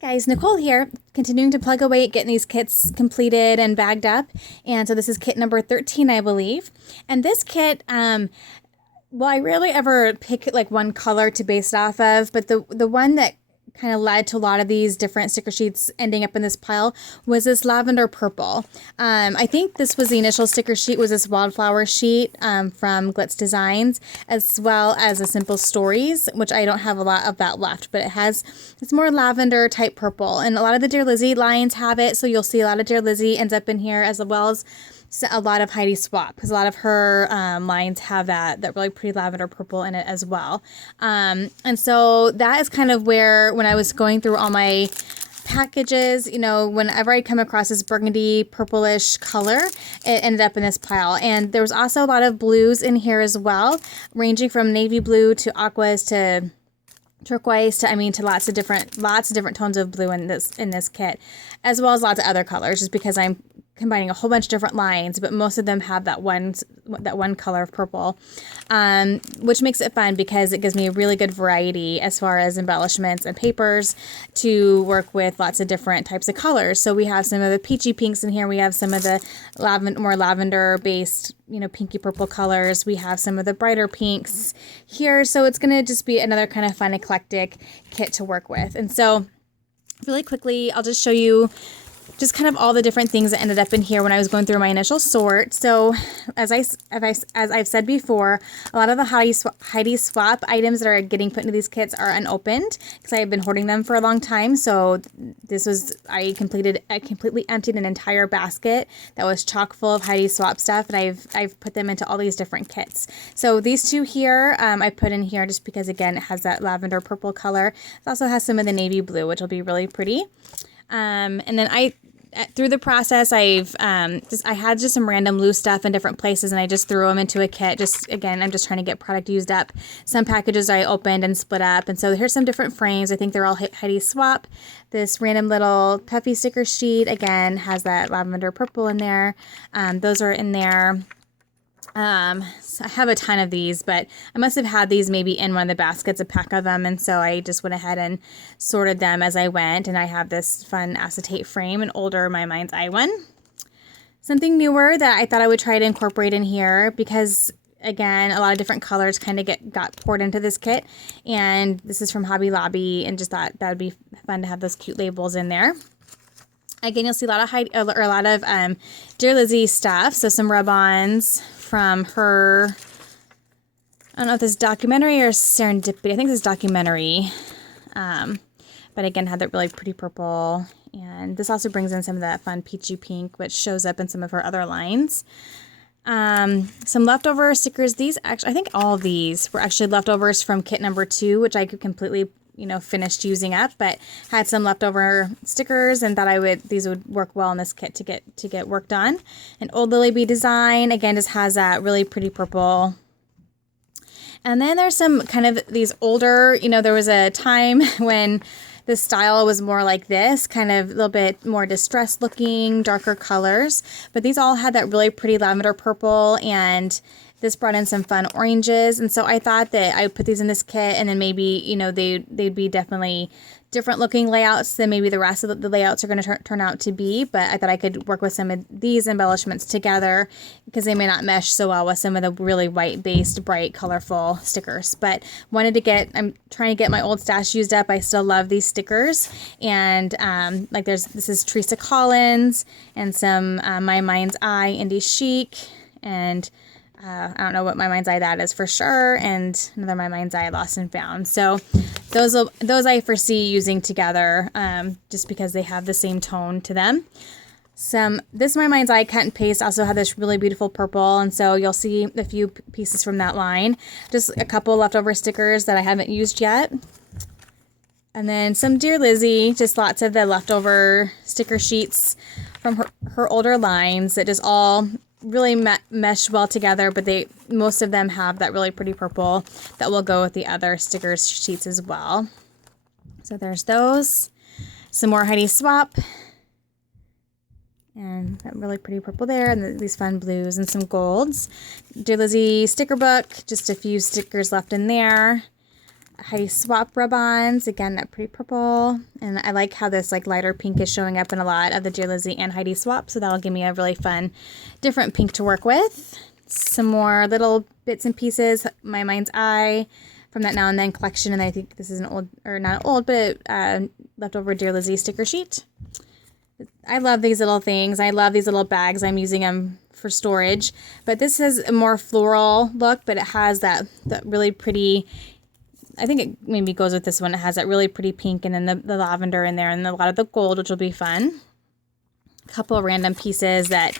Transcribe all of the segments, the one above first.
Guys, Nicole here, continuing to plug away at getting these kits completed and bagged up. And so this is kit number 13, I believe. And this kit, well, I rarely ever pick like one color to base it off of, but the one that kind of led to a lot of these different sticker sheets ending up in this pile was this lavender purple. I think this was the initial sticker sheet, was this wildflower sheet from Glitz Designs, as well as a Simple Stories, which I don't have a lot of that left, but it's more lavender type purple, and a lot of the Dear Lizzie lines have it, so you'll see a lot of Dear Lizzie ends up in here, as well as a lot of Heidi Swap, because a lot of her lines have that really pretty lavender purple in it as well. And so that is kind of where, when I was going through all my packages, you know, whenever I come across this burgundy purplish color, it ended up in this pile. And there was also a lot of blues in here as well, ranging from navy blue to aquas to turquoise to lots of different tones of blue in this kit, as well as lots of other colors, just because I'm combining a whole bunch of different lines, but most of them have that one color of purple, which makes it fun because it gives me a really good variety as far as embellishments and papers to work with lots of different types of colors. So we have some of the peachy pinks in here. We have some of the more lavender based, pinky purple colors. We have some of the brighter pinks here. So it's going to just be another kind of fun, eclectic kit to work with. And so really quickly, I'll just show you just kind of all the different things that ended up in here when I was going through my initial sort. So as I've said before, a lot of the Heidi Swap items that are getting put into these kits are unopened because I have been hoarding them for a long time. So I completely emptied an entire basket that was chock full of Heidi Swap stuff, and I've put them into all these different kits. So these two here, I put in here just because, again, it has that lavender purple color. It also has some of the navy blue, which will be really pretty. And then through the process, I had just some random loose stuff in different places, and I just threw them into a kit. I'm just trying to get product used up. Some packages I opened and split up. And so here's some different frames. I think they're all Heidi Swap. This random little puffy sticker sheet, again, has that lavender purple in there. Those are in there. So I have a ton of these, but I must have had these maybe in one of the baskets, a pack of them, and so I just went ahead and sorted them as I went. And I have this fun acetate frame, an older My Mind's Eye one. Something newer that I thought I would try to incorporate in here because, again, a lot of different colors kind of got poured into this kit, and this is from Hobby Lobby, and just thought that would be fun to have those cute labels in there. Again, you'll see a lot of Dear Lizzie stuff, so some rub-ons from her, I don't know if this is documentary or serendipity. I think this is documentary. But again, had that really pretty purple. And this also brings in some of that fun peachy pink, which shows up in some of her other lines. Some leftover stickers. These actually, I think all of these were actually leftovers from kit number 2, which I could completely, finished using up, but had some leftover stickers and thought these would work well in this kit to get worked on. An Old Lily Bee design, again, just has that really pretty purple. And then there's some kind of these older, there was a time when the style was more like this, kind of a little bit more distressed looking, darker colors, but these all had that really pretty lavender purple, and this brought in some fun oranges. And so I thought that I would put these in this kit, and then maybe, they'd be definitely different looking layouts than maybe the rest of the layouts are going to turn out to be. But I thought I could work with some of these embellishments together because they may not mesh so well with some of the really white based, bright, colorful stickers. But I'm trying to get my old stash used up. I still love these stickers. And this is Teresa Collins and some My Mind's Eye Indie Chic, and I don't know what My Mind's Eye that is for sure, and another My Mind's Eye Lost and Found. So those I foresee using together, just because they have the same tone to them. This My Mind's Eye cut and paste also had this really beautiful purple, and so you'll see a few pieces from that line. Just a couple leftover stickers that I haven't used yet. And then some Dear Lizzie, just lots of the leftover sticker sheets from her older lines that just all really mesh well together, but most of them have that really pretty purple that will go with the other sticker sheets as well. So there's those. Some more Heidi Swap, and that really pretty purple there, and these fun blues and some golds. Dear Lizzie sticker book, just a few stickers left in there. Heidi Swap rub-ons. Again, that pretty purple. And I like how this like lighter pink is showing up in a lot of the Dear Lizzy and Heidi Swap. So that'll give me a really fun, different pink to work with. Some more little bits and pieces. My Mind's Eye from that Now and Then collection. And I think this is an old, or not old, but leftover Dear Lizzy sticker sheet. I love these little things. I love these little bags. I'm using them for storage. But this has a more floral look, but it has that really pretty, I think it maybe goes with this one. It has that really pretty pink and then the lavender in there and a lot of the gold, which will be fun. A couple of random pieces that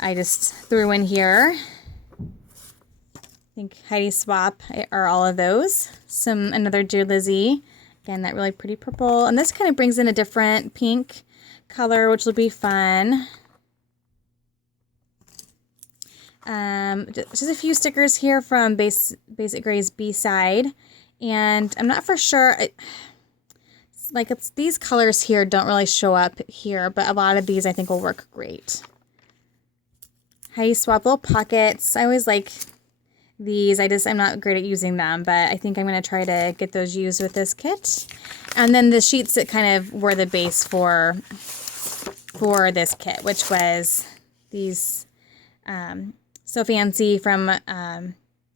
I just threw in here. I think Heidi Swap are all of those. Another Dear Lizzy. Again, that really pretty purple. And this kind of brings in a different pink color, which will be fun. Just a few stickers here from Basic Gray's B-side. And I'm not for sure, these colors here don't really show up here, but a lot of these I think will work great. Heidi Swap little pockets. I always like these. I'm not great at using them, but I think I'm going to try to get those used with this kit. And then the sheets that kind of were the base for this kit, which was these So Fancy from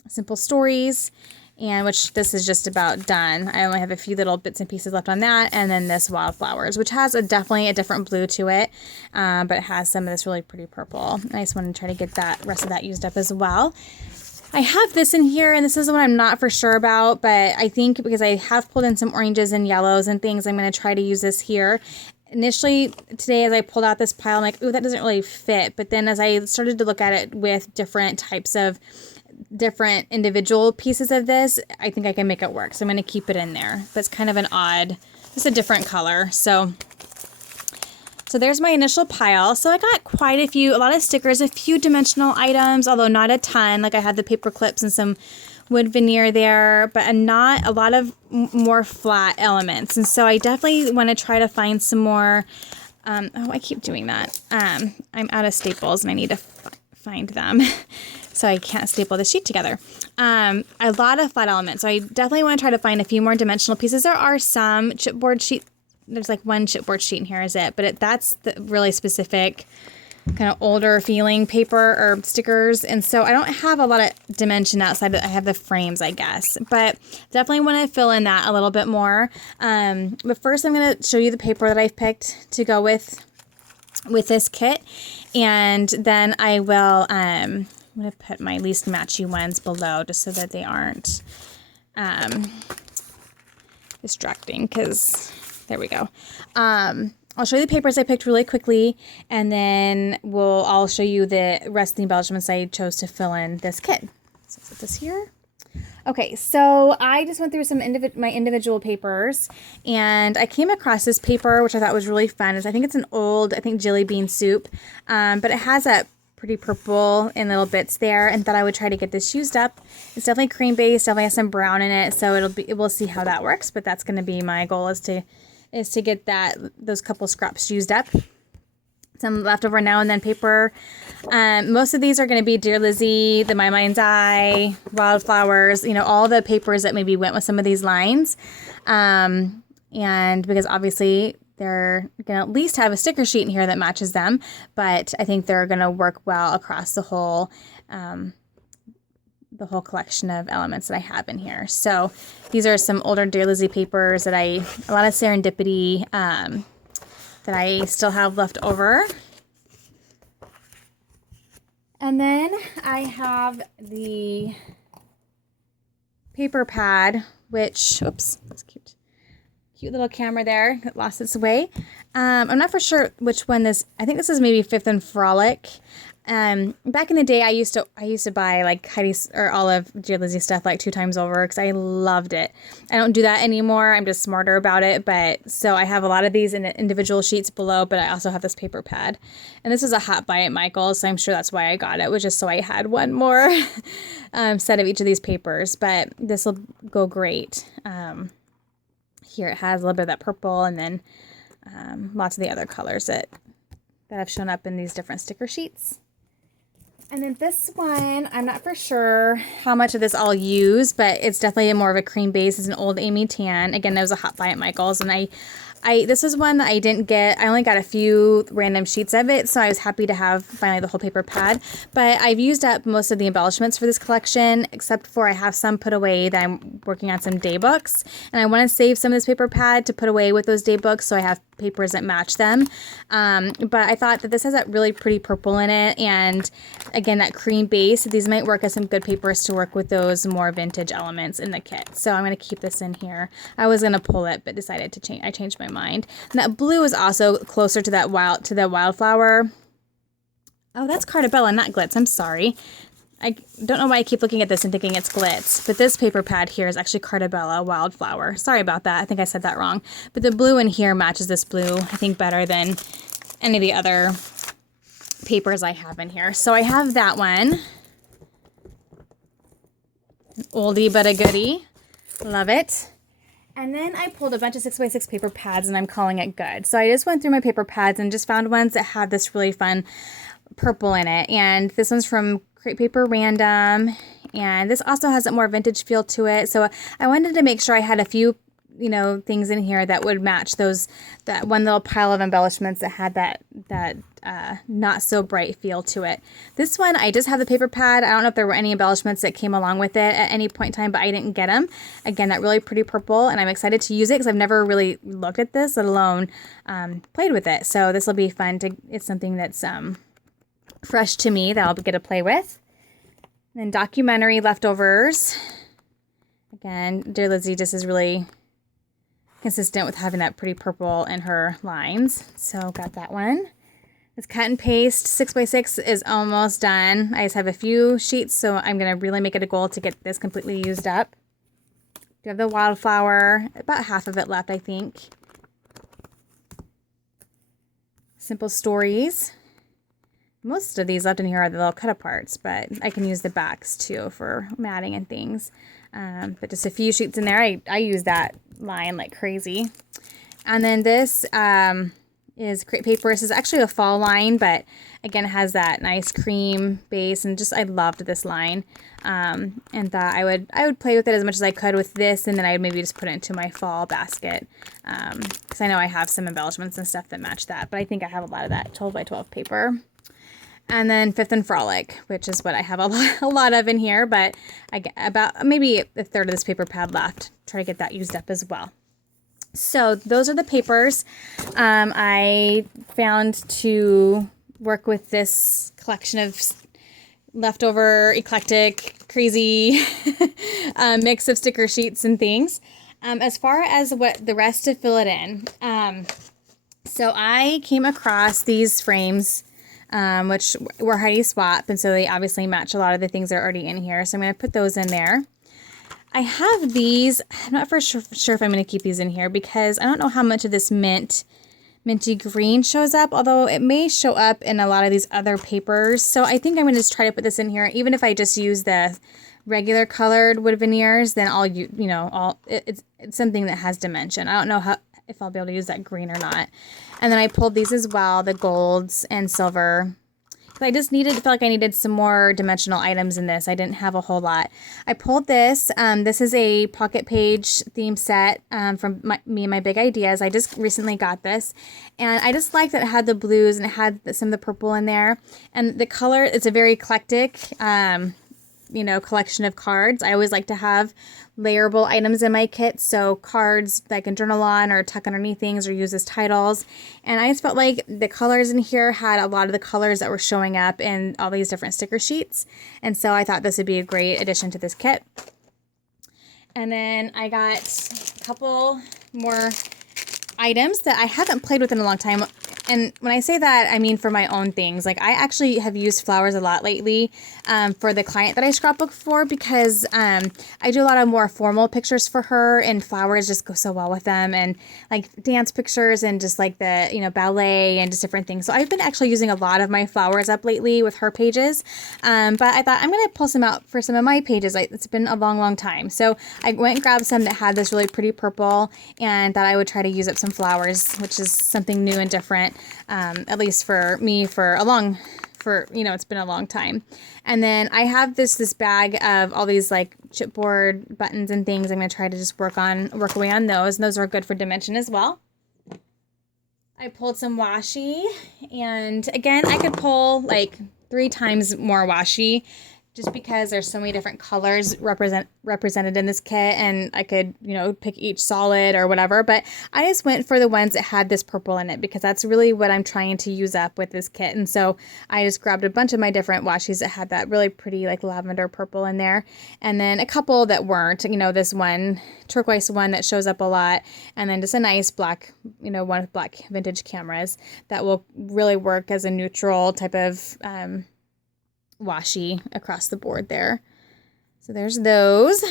Simple Stories, and which this is just about done. I only have a few little bits and pieces left on that, and then this Wildflowers, which has definitely a different blue to it, but it has some of this really pretty purple. I just want to try to get that rest of that used up as well. I have this in here, and this is what I'm not for sure about, but I think because I have pulled in some oranges and yellows and things, I'm going to try to use this here. Initially today, as I pulled out this pile, I'm like, ooh, that doesn't really fit. But then as I started to look at it with different types of different individual pieces of this, I think I can make it work. So I'm going to keep it in there. But it's kind of an odd, just a different color. So there's my initial pile. So I got quite a lot of stickers, a few dimensional items, although not a ton. Like I had the paper clips and some wood veneer there, but not a lot of more flat elements. And so I definitely want to try to find some more, I keep doing that. I'm out of staples and I need to find them. So I can't staple the sheet together. A lot of flat elements. So I definitely want to try to find a few more dimensional pieces. There are some chipboard sheet. There's like one chipboard sheet in here is it, but that's the really specific kind of older feeling paper or stickers. And so I don't have a lot of dimension outside. I have the frames, I guess, but definitely want to fill in that a little bit more. But first I'm going to show you the paper that I've picked to go with this kit. And then I will, I'm going to put my least matchy ones below just so that they aren't distracting, because there we go. I'll show you the papers I picked really quickly, and then I'll show you the rest of the embellishments I chose to fill in this kit. So put this here. Okay, so I just went through some my individual papers, and I came across this paper, which I thought was really fun. I think it's an old, Jelly Bean Soup, but it has that pretty purple in little bits there, and thought I would try to get this used up. It's definitely cream based, definitely has some brown in it, so we'll see how that works, but that's going to be my goal, is to get those couple scraps used up. Some leftover Now and Then paper. Most of these are going to be Dear Lizzy, the My Mind's Eye, Wildflowers, all the papers that maybe went with some of these lines. And because obviously they're going to at least have a sticker sheet in here that matches them, but I think they're going to work well across the whole collection of elements that I have in here. So these are some older Dear Lizzy papers that a lot of serendipity that I still have left over. And then I have the paper pad, which, oops, that's cute. Cute little camera there. It lost its way. I'm not for sure which one I think this is maybe Fifth and Frolic. Back in the day, I used to buy like Heidi's or all of Dear Lizzy stuff like 2 times over because I loved it. I don't do that anymore. I'm just smarter about it. But so I have a lot of these in individual sheets below, but I also have this paper pad. And this was a hot buy at Michael's, so I'm sure that's why I got it, was just so I had one more set of each of these papers. But this will go great. Here it has a little bit of that purple, and then lots of the other colors that have shown up in these different sticker sheets. And then this one, I'm not for sure how much of this I'll use, but it's definitely more of a cream base. It's an old Amy Tan. Again, that was a Hot Buy at Michael's, and this is one that I didn't get. I only got a few random sheets of it, so I was happy to have finally the whole paper pad. But I've used up most of the embellishments for this collection, except for I have some put away that I'm working on some day books. And I want to save some of this paper pad to put away with those day books, so I have papers that match them. But I thought that this has that really pretty purple in it, and again, that cream base. These might work as some good papers to work with those more vintage elements in the kit. So I'm going to keep this in here. I was going to pull it, but decided to change. I changed my mind. And that blue is also closer to that wildflower. Oh, that's Cartabella, not Glitz. I'm sorry. I don't know why I keep looking at this and thinking it's Glitz, but this paper pad here is actually Cartabella Wildflower. Sorry about that. I think I said that wrong. But the blue in here matches this blue, I think, better than any of the other papers I have in here. So I have that one. An oldie but a goodie. Love it. And then I pulled a bunch of 6x6 paper pads, and I'm calling it good. So I just went through my paper pads and just found ones that had this really fun purple in it. And this one's from Crate Paper Random, and this also has a more vintage feel to it. So I wanted to make sure I had a few, things in here that would match that one little pile of embellishments that had that not so bright feel to it. This one, I just have the paper pad. I don't know if there were any embellishments that came along with it at any point in time, but I didn't get them. Again, that really pretty purple, and I'm excited to use it because I've never really looked at this, let alone played with it. So this will be fun. It's something that's fresh to me that I'll get to play with. And then documentary leftovers. Again, Dear Lizzie just is really consistent with having that pretty purple in her lines. So got that one. This cut and paste 6x6 is almost done. I just have a few sheets, so I'm going to really make it a goal to get this completely used up. We have the wildflower, about half of it left, I think. Simple Stories. Most of these left in here are the little cut aparts, but I can use the backs too for matting and things. But just a few sheets in there. I use that line like crazy. And then this is Crate Paper. This is actually a fall line, but again, it has that nice cream base, and just I loved this line. And thought I would play with it as much as I could with this, and then I would maybe just put it into my fall basket. Because I know I have some embellishments and stuff that match that, but I think I have a lot of that 12x12 paper. And then Fifth and Frolic, which is what I have a lot of in here, but I get about maybe a third of this paper pad left. Try to get that used up as well. So those are the papers I found to work with this collection of leftover, eclectic, crazy mix of sticker sheets and things. As far as what the rest to fill it in, so I came across these frames, which were Heidi Swap, and so they obviously match a lot of the things that are already in here. So I'm going to put those in there. I have these. I'm not for sure if I'm going to keep these in here because I don't know how much of this minty green shows up, although it may show up in a lot of these other papers. So I think I'm going to just try to put this in here. Even if I just use the regular colored wood veneers, then it's something that has dimension. I don't know if I'll be able to use that green or not. And then I pulled these as well, the golds and silver. I just felt like I needed some more dimensional items in this. I didn't have a whole lot. I pulled this. This is a pocket page theme set from me and my big ideas. I just recently got this, and I just liked that it had the blues and it had some of the purple in there. And the color, it's a very eclectic, collection of cards. I always like to have layerable items in my kit, so cards that I can journal on or tuck underneath things or use as titles. And I just felt like the colors in here had a lot of the colors that were showing up in all these different sticker sheets, and so I thought this would be a great addition to this kit. And then I got a couple more items that I haven't played with in a long time. And when I say that, I mean for my own things. Like, I actually have used flowers a lot lately for the client that I scrapbook for, because I do a lot of more formal pictures for her, and flowers just go so well with them, and like dance pictures and just like the, ballet and just different things. So I've been actually using a lot of my flowers up lately with her pages. But I thought I'm going to pull some out for some of my pages. It's been a long time. So I went and grabbed some that had this really pretty purple, and thought I would try to use up some flowers, which is something new and different. At least for me, for for, it's been a long time. And then I have this bag of all these like chipboard buttons and things. I'm going to try to just work away on those. And those are good for dimension as well. I pulled some washi, and again, I could pull like 3 times more washi just because there's so many different colors represented in this kit, and I could, pick each solid or whatever, but I just went for the ones that had this purple in it because that's really what I'm trying to use up with this kit. And so I just grabbed a bunch of my different washis that had that really pretty like lavender purple in there, and then a couple that weren't, this one turquoise one that shows up a lot, and then just a nice black, one with black vintage cameras that will really work as a neutral type of washi across the board there. So there's those.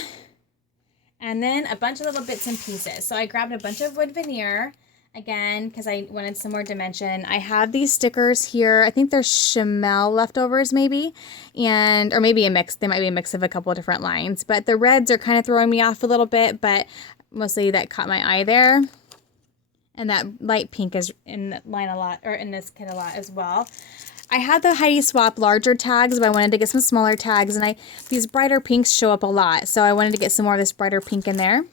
And then a bunch of little bits and pieces. So I grabbed a bunch of wood veneer, again, because I wanted some more dimension. I have these stickers here. I think they're Chamel leftovers maybe, or maybe a mix. They might be a mix of a couple of different lines. But the reds are kind of throwing me off a little bit, but mostly that caught my eye there. And that light pink is in the line a lot, or in this kit a lot as well. I had the Heidi Swap larger tags, but I wanted to get some smaller tags, and these brighter pinks show up a lot, so I wanted to get some more of this brighter pink in there.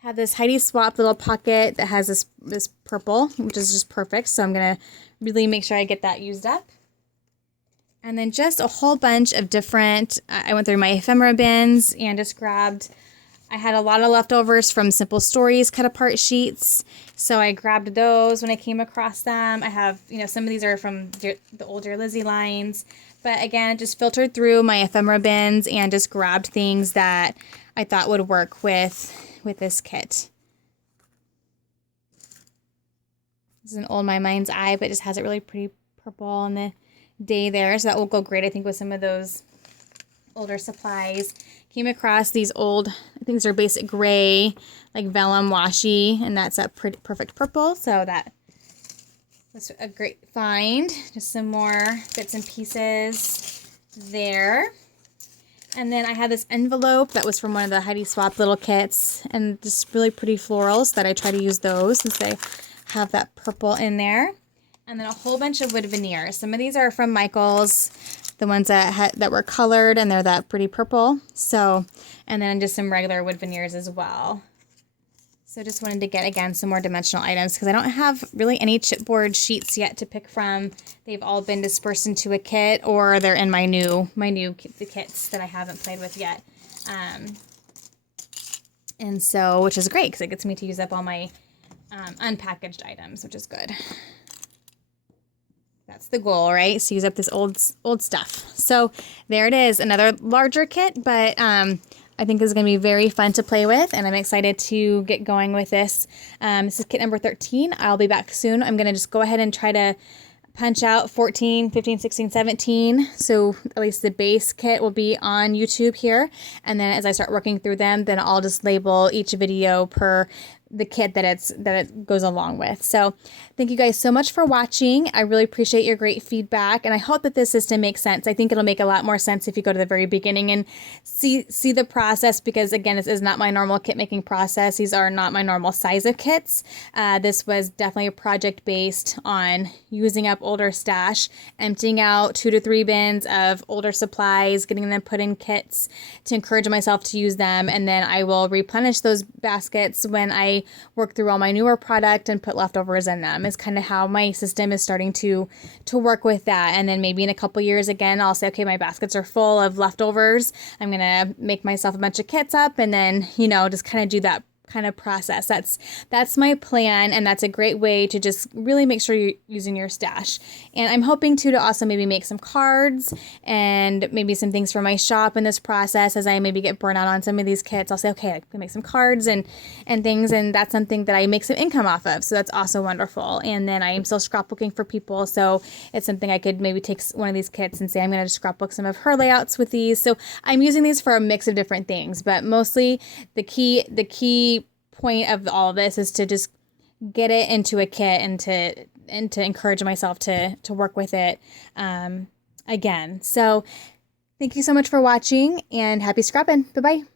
Have this Heidi Swap little pocket that has this purple, which is just perfect, so I'm going to really make sure I get that used up. And then just a whole bunch of different, I went through my ephemera bins and just grabbed, I had a lot of leftovers from Simple Stories cut apart sheets, so I grabbed those when I came across them. I have, some of these are from the old Dear Lizzie lines, but again, just filtered through my ephemera bins and just grabbed things that I thought would work with this kit. This is an old My Mind's Eye, but it just has it really pretty purple on the day there, so that will go great, I think, with some of those older supplies. Came across these old, I think these are basic gray, like vellum washi, and that's a pretty perfect purple, so that was a great find. Just some more bits and pieces there. And then I had this envelope that was from one of the Heidi Swap little kits, and just really pretty florals that I try to use those since they have that purple in there. And then a whole bunch of wood veneer. Some of these are from Michael's, the ones that were colored, and they're that pretty purple. So, and then just some regular wood veneers as well. So just wanted to get, again, some more dimensional items because I don't have really any chipboard sheets yet to pick from. They've all been dispersed into a kit, or they're in the kits that I haven't played with yet. And so, which is great because it gets me to use up all my unpackaged items, which is good. That's the goal, right? So use up this old stuff. So there it is, another larger kit, but I think this is going to be very fun to play with, and I'm excited to get going with this. This is kit number 13. I'll be back soon. I'm going to just go ahead and try to punch out 14, 15, 16, 17. So at least the base kit will be on YouTube here. And then as I start working through them, then I'll just label each video per the kit that it goes along with. So thank you guys so much for watching. I really appreciate your great feedback, and I hope that this system makes sense. I think it'll make a lot more sense if you go to the very beginning and see the process, because again, this is not my normal kit making process. These are not my normal size of kits. This was definitely a project based on using up older stash, emptying out 2 to 3 bins of older supplies, getting them put in kits to encourage myself to use them, and then I will replenish those baskets when I work through all my newer product and put leftovers in them. Is kind of how my system is starting to work with that. And then maybe in a couple years again, I'll say, okay, my baskets are full of leftovers. I'm going to make myself a bunch of kits up, and then, just kind of do that kind of process. That's my plan, and that's a great way to just really make sure you're using your stash. And I'm hoping to also maybe make some cards and maybe some things for my shop in this process. As I maybe get burnt out on some of these kits, I'll say, okay, I can make some cards and things, and that's something that I make some income off of. So that's also wonderful. And then I am still scrapbooking for people, so it's something I could maybe take one of these kits and say, I'm going to scrapbook some of her layouts with these. So I'm using these for a mix of different things, but mostly the key point of all of this is to just get it into a kit and to encourage myself to work with it again. So thank you so much for watching, and happy scrapping. Bye-bye.